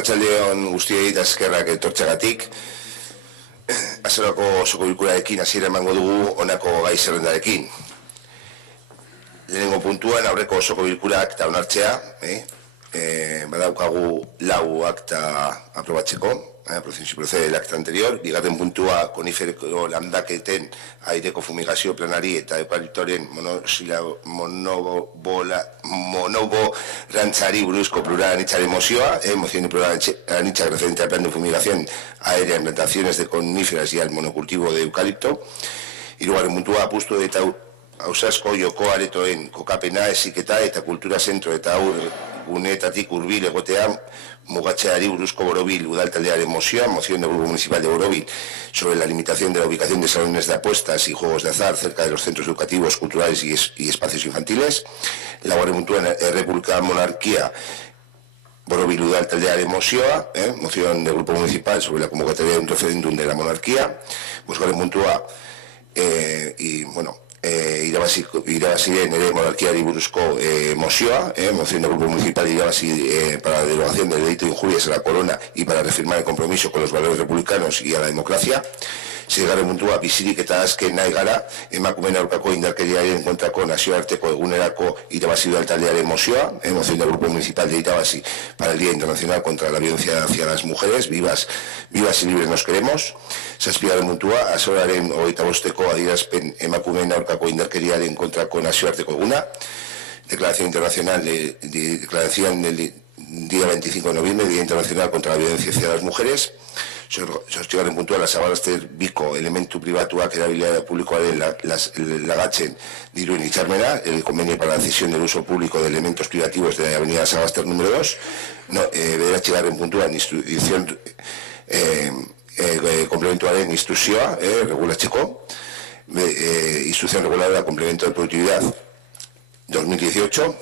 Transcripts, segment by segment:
Arratsaldeon guztiei eta eskerrak etortzeagatik. Azerako osoko bilkurarekin hasiera emango dugu honako gai zerrendarekin. Lehenengo puntuan aurreko osoko bilkurak eta onartzea, badaukagu 4 akta aprobatzeko, si procede el acta anterior. Bigarren puntua konifereko landaketen aireko fumigazio planari eta eukaliptoren monoborantzari buruzko plural anitzaren mozioa, moción de plural anitza referente al plan de fumigación aérea en plantaciones de coníferas y al monocultivo de eucalipto. Hirugarren puntua apustu eta Ausasko joko aretoen kokapena, heziketa eta kultura zentro eta guneetatik hurbil egotea mugatzeari buruzko Borobil udaltaldearen mozioa, moción del Grupo Municipal de Borobil sobre la limitación de la ubicación de salones de apuestas y juegos de azar cerca de los centros educativos, culturales y espacios infantiles. Laugarren puntuan Errepublika Monarquía Borobil udaltaldearen mozioa, moción del Grupo Municipal sobre la convocatoria de un referéndum de la monarquía. Bosgarren puntua irabaziren ere monarkiari buruzko mozioa, moción del Grupo Municipal irabazi para la derogación del delito de injurias a la corona y para reafirmar el compromiso con los valores republicanos y a la democracia. Seigarren puntua bizirik eta azken nahi gara emakumeen aurkako indarkeriaren kontrako nazioarteko egunerako irabazi udaltaldearen mozioa, moción del Grupo Municipal de Irabazi para el Día Internacional contra la Violencia hacia las Mujeres, vivas y libres nos queremos. Zazpigarren puntua azoraren 25ko adierazpen emakumeen aurkako indarkeriaren kontrako nazioarteko eguna, declaración internacional declaración del día 25 de noviembre, Día Internacional contra la Violencia hacia las Mujeres. Zortzigarren puntua, Lasabalazter biko elementu pribatuak erabilidade publikoaren lagatzen diruen hitzarmena, el convenio para la cesión del uso público de elementos privativos de la avenida Sabaster número 2. Bederatzigarren puntua, complementuaren instrukzioa, regulatzeko, instrucción reguladora complemento de productividad 2018.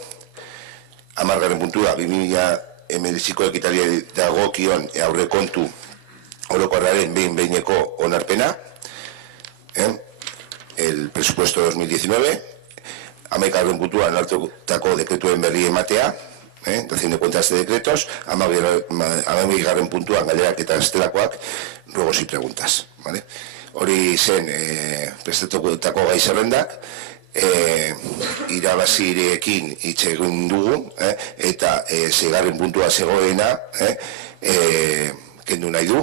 Hamargarren puntua, 2019ko ekitari dagokion aurrekontu orokorraren behin-behineko onarpena, el presupuesto 2019, hamaikagarren puntua onartutako dekretuen berri ematea, dación de cuentas de decretos, hamabigarren puntua galderak eta estelakoak, ruegos y preguntas. Hori zen prestatutako gai zerrendak, irabazirekin hitz egin dugu, eta seigarren puntua zegoena, kendu nahi du,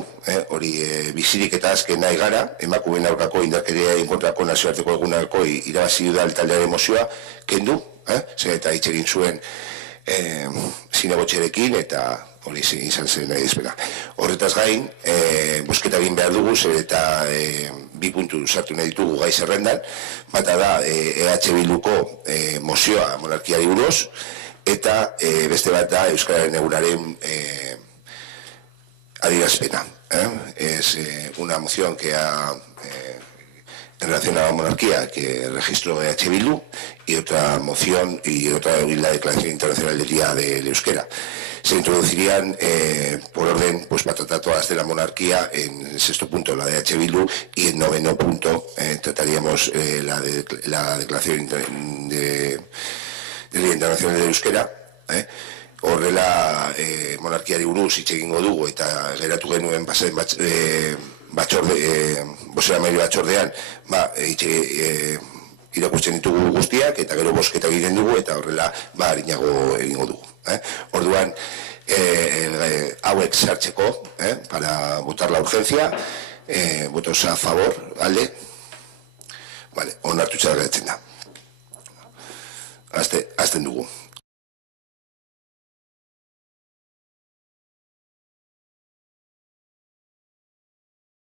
hori bizirik eta azken nahi gara, emakumeen aurkako indarkeriaren kontrako nazioarteko egunarako irabazi udaltaldearen mozioa, kendu, eta hitz egin zuen zinegotxerekin, eta hori izan zen nahi dizpena. Horretaz gain, bosketa egin behar dugu, eta 2 puntu sartu nahi ditugu gai zerrendan, bata da EH Bilduko mozioa monarkiari buruz, eta beste bat da Euskararen egunaren adierazpena. Es una moción que ha en relación a la monarquía que registró EH Bildu y otra moción y otra la Declaración Internacional del Día del Euskera. Se introducirían por orden, pues para tratar todas de la monarquía en el 6º punto la de EH Bildu y en 9º punto trataríamos la Declaración del Día Internacional del Euskera. Horrela monarkiari buruz hitz egingo dugu eta geratu genuen bozeramailu batzordean irakurtzen ditugu guztiak eta gero bosketa egiten dugu eta horrela arinago egingo dugu. Orduan hauek sartzeko para votar la urgencia, votos a favor, alde, onartu txarra geratzen da. Azten dugu.